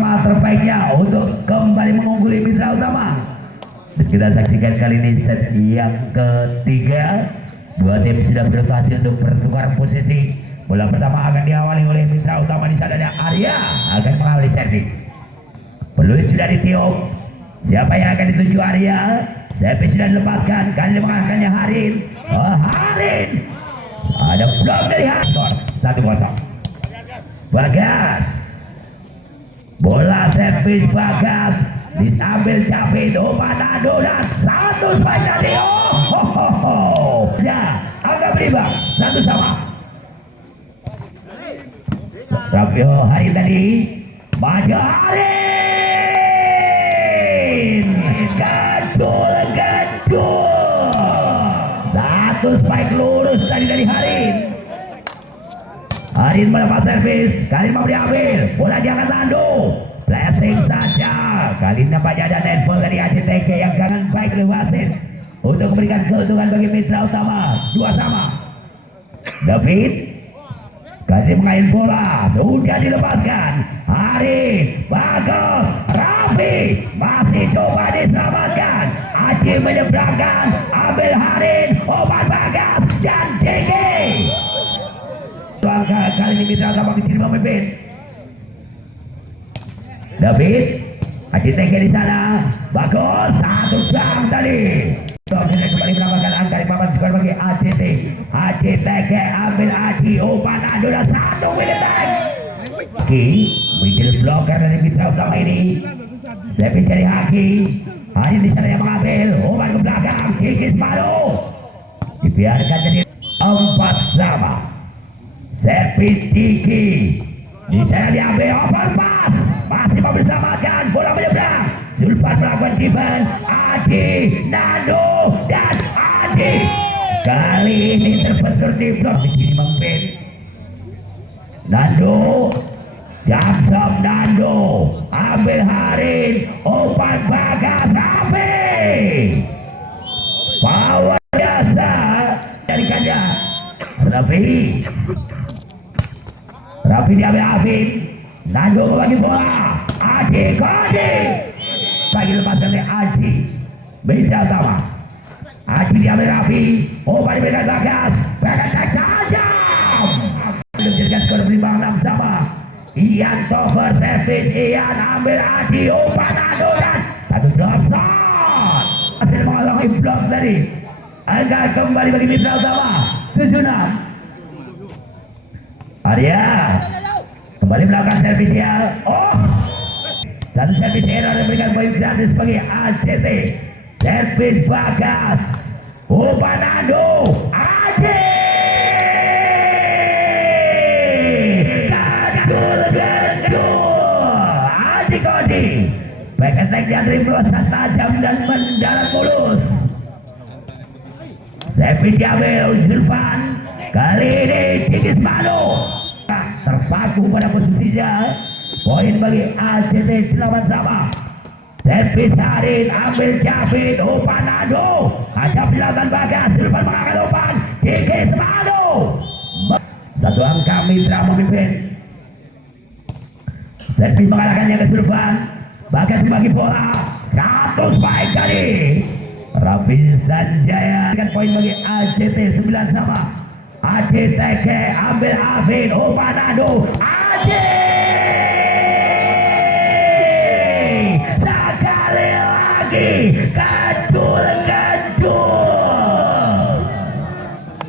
terbaiknya untuk kembali mengungguli mitra utama. Dan kita saksikan kali ini set yang ketiga. Dua tim sudah berhasil untuk bertukar posisi. Bola pertama akan diawali oleh mitra utama, di sana ada Arya akan mengawali servis. Peluit sudah ditiup. Siapa yang akan dituju Arya? Servis sudah dilepaskan. Kali ini mengarahkannya Harin. Harin. Ada blok dari Harin. 1-0. Bagas. Bola servis Bagas diambil David Opanado dan satu spike tadi. Ya, agak berimbang 1-1. Raffio Harin tadi maju Harin. Gadul. Satu spike lurus tadi dari Harin. Harin melepas servis, kali ini mau diambil, bola diangkat Lando, blessing saja. Kali ini nampaknya ada netball dari ACTC yang kanan baik oleh wasit untuk memberikan keuntungan bagi mitra utama. 2-2. David, kali ini mengain bola, sudah dilepaskan. Harin, bagus, Raffi masih coba diselamatkan. Aji menyeberangkan, ambil Harin, Oman Bagas dan DG. Kali ini mitra utama kecil memimpin. David, Aji TK di sana, bagus, satu jam tadi. Kembali menambahkan angka 5 skor bagi ACT. Aji TK ambil Aji, Opanado dan satu minute time. Haki, middle blocker dari mitra utama ini. Saya cari Haki. Hari di sana yang mengambil, Oman ke belakang, Kiki Spano. Dibiarkan jadi 4-4. Servis Diki di sana diambil, open pass, masih mau diselamatkan, bola menyeberang. Sulfan melakukan defense, Adi, Nando dan Adi. Kali ini terbentur di blok, begini memimpin. Nando, Jamsom Nando, ambil Harin, open Bagas, Raffi. Power biasa dari Kanja, Raffi. Raffi diambil Afif, Nando membagi bola, Adi Kodi bagi lepaskan oleh Adi. Mitra utama, Adi diambil Raffi, Oman diberikan Bagas, Bagas tajam. Menjadikan skor berimbang 6-6. Ian Tover servis, Ian ambil Adi, Oman Nando dan satu drop shot. Hasil mengalami blok tadi. Angka kembali bagi mitra utama 7-6. Arya kembali melakukan servisnya. Satu servis error yang memberikan poin gratis bagi ACT. Servis Bagas, Opanado, Aji. Aji Kodi. Back attack yang meloncat tajam dan mendarat mulus. Servis diambil Zulfan. Kali ini Tigis Mano terpaku pada posisinya. Poin bagi ACT 8-8. Servis Harin, ambil David, Opanado, ada pelatan Bagas, Sulfan mengangkat Opan, Tigis Mano. Satu angka mitra memimpin. Servis mengalahkannya ke Sulfan. Bagas membagi bola, satu spike kali. Raffi Sanjaya dengan poin bagi ACT 9-9. Adi TK ambil Afin, Opanado, Adi sekali lagi gadul.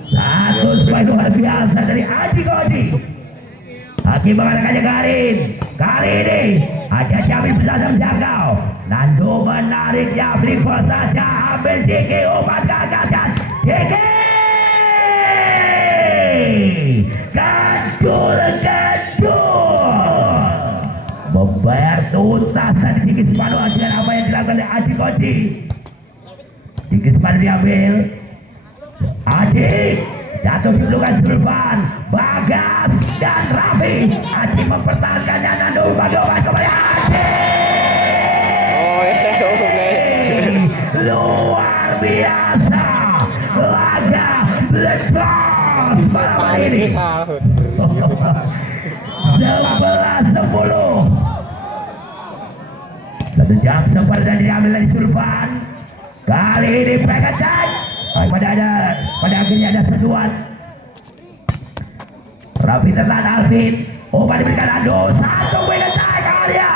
Satu spike luar biasa dari Adi Kodi. Hakim mengadakannya Karin. Kali ini ada Jamil bersama jangkau. Nando menariknya, flipper saja, ambil DK, Oman gagal dan DK. Gadul membayar tuntas tadi Tigis Mano dengan apa yang dilakukan oleh Adi Kodi. Tigis Mano diambil, Adi jatuh di pelukan Sulfan, Bagas dan Raffi. Adi mempertahankannya, Nando bagi Oman kembali Adi. Luar biasa laga lepas malam ini. 11-10 1 jam seperti dan diambil dari Sulfan. Kali ini back attack. Pada akhirnya ada sentuhan. Rafi tertahan Alvin. Umpan diberikan Ando. 1 back attack Arya.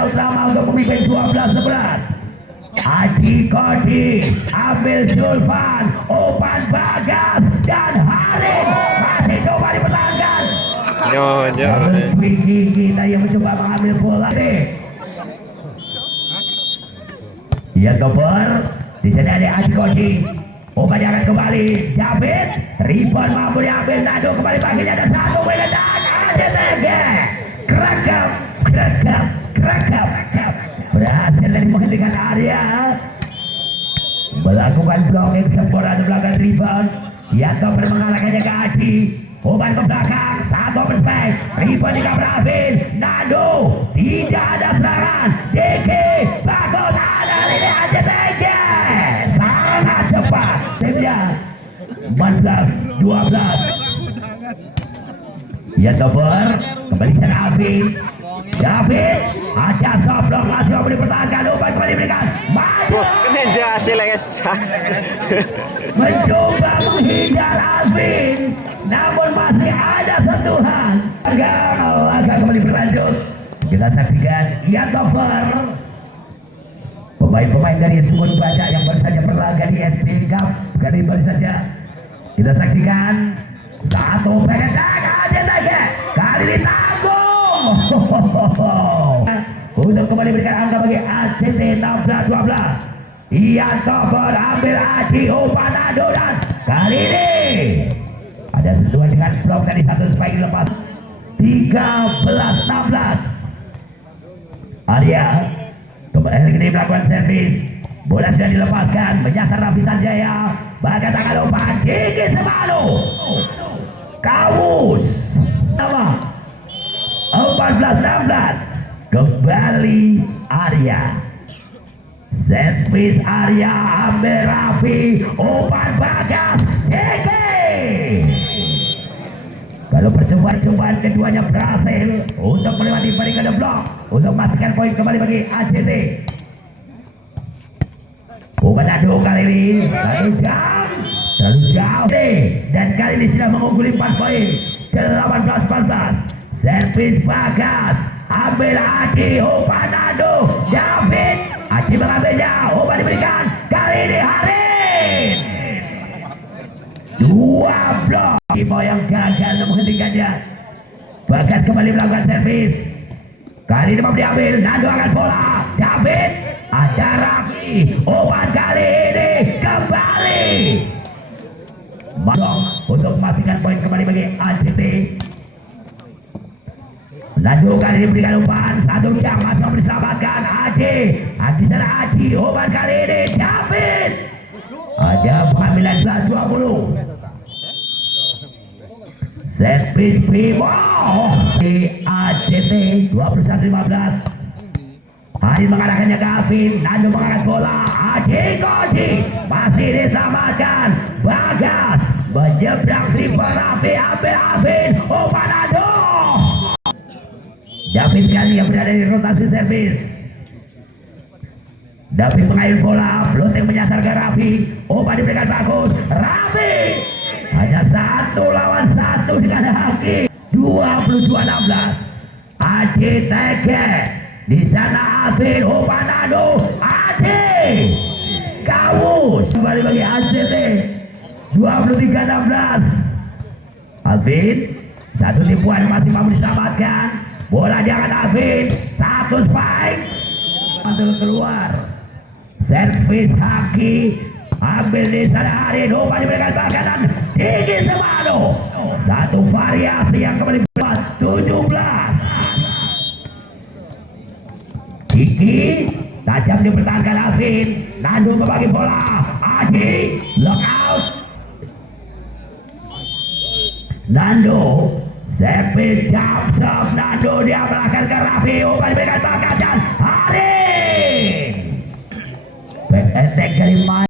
Utama untuk memimpin 12-11. Adi Kodi ambil Sulfan. Umpan Bagas dan Halim masih coba dipertahankan. Switching kita yang mencoba mengambil bola. Ia cover. Di sana ada Adi Kodi. Umpan diangkat kembali. David. Rebound mampu diambil. Nado kembali baginya ada 1 back attack. Ada Tege. Kerekam. Berhasil dari menghentikan Arya. Melakukan blocking sempurna di belakang rebound. Yanto mengalahkannya ke Adi. Umpan ke belakang. 1 open space. Rebound di cover Alvin. Nando. Tidak ada serangan. Diki. Bagus. Ada ini aja Tege. Sangat cepat. Timnya 14-12. Yanto kembali sana Alvin. David ada soblok masih mau dipertahankan. Umpan kembali diberikan maju. Mencoba menghindar Alvin, namun masih ada sentuhan. Laga kembali berlanjut. Kita saksikan Ian Topher, pemain-pemain dari Sumut Baja yang baru saja berlaga di SP Cup kali baru saja. Kita saksikan 1 back attack aja Tege. Kali ini tanggung. Untuk kembali berikan angka bagi ACT 16-12. Ian Topher ambil Adi umpan Nado dan kali ini ada sentuhan dengan blok dari 1 spike lepas. 13-16. Arya kembali ini melakukan servis. Bola sudah dilepaskan menyasar Rafi Sanjaya. Bagas akan umpan Diki Semanu. Kawus sama 14-16. Kembali Arya. Servis Arya ambil Rafi. Umpan Bagas Diki. Kalau percobaan keduanya berhasil untuk melewati peringkat blok untuk memastikan poin kembali bagi ACT. Umpan Nado kali ini terlalu jauh dan kali ini sudah mengungguli 4 poin. 18-14. Servis Bagas ambil Adi. Umpan Nado. David. Adi mengambilnya. Umpan diberikan. Kali ini Harin. 2 blok. Timo yang gagal menghentikannya. Bagas kembali melakukan servis. Kali ini mau diambil. Nado angkat bola. David. Ada Rafi. Umpan kali ini kembali. Madong untuk memastikan poin kembali bagi ACT. Nado kali ini berikan umpan. 1 jam masih diselamatkan Adi. Sana Adi. Umpan kali ini David. Ada pengambilan 20. Servis Bimo di ACT 21-15. Adi mengarahkannya ke Alvin. Nando mengangkat bola. Adi Kodi masih diselamatkan. Bagas menyeberang flipper. Rafi ambil Alvin. Umpan Nando. David kali yang berada di rotasi servis. David mengayun bola. Floating menyasar ke Rafi. Umpan diberikan bagus. Rafi hanya 1 lawan 1 dengan Haki. 22-16. Adi Tege. Di sana Alvin. Umpan Nado. Adi. Kawus. Kembali bagi ACT. 23-16. Alvin. 1 tipuan masih mampu diselamatkan. Bola diangkat Alvin. 1 spike. Mantul keluar. Servis Haki. Ambil di sana Harin. Umpan diberikan bakaran Diki Semano. 1 variasi yang kembali 17. Diki tajam dipertahankan Alvin. Nando membagi bola. Adi lock out. Nando servis jump shot. Nando dia belakang ke Rafi. Umpan diberikan bakat dan Harin. Back attack dari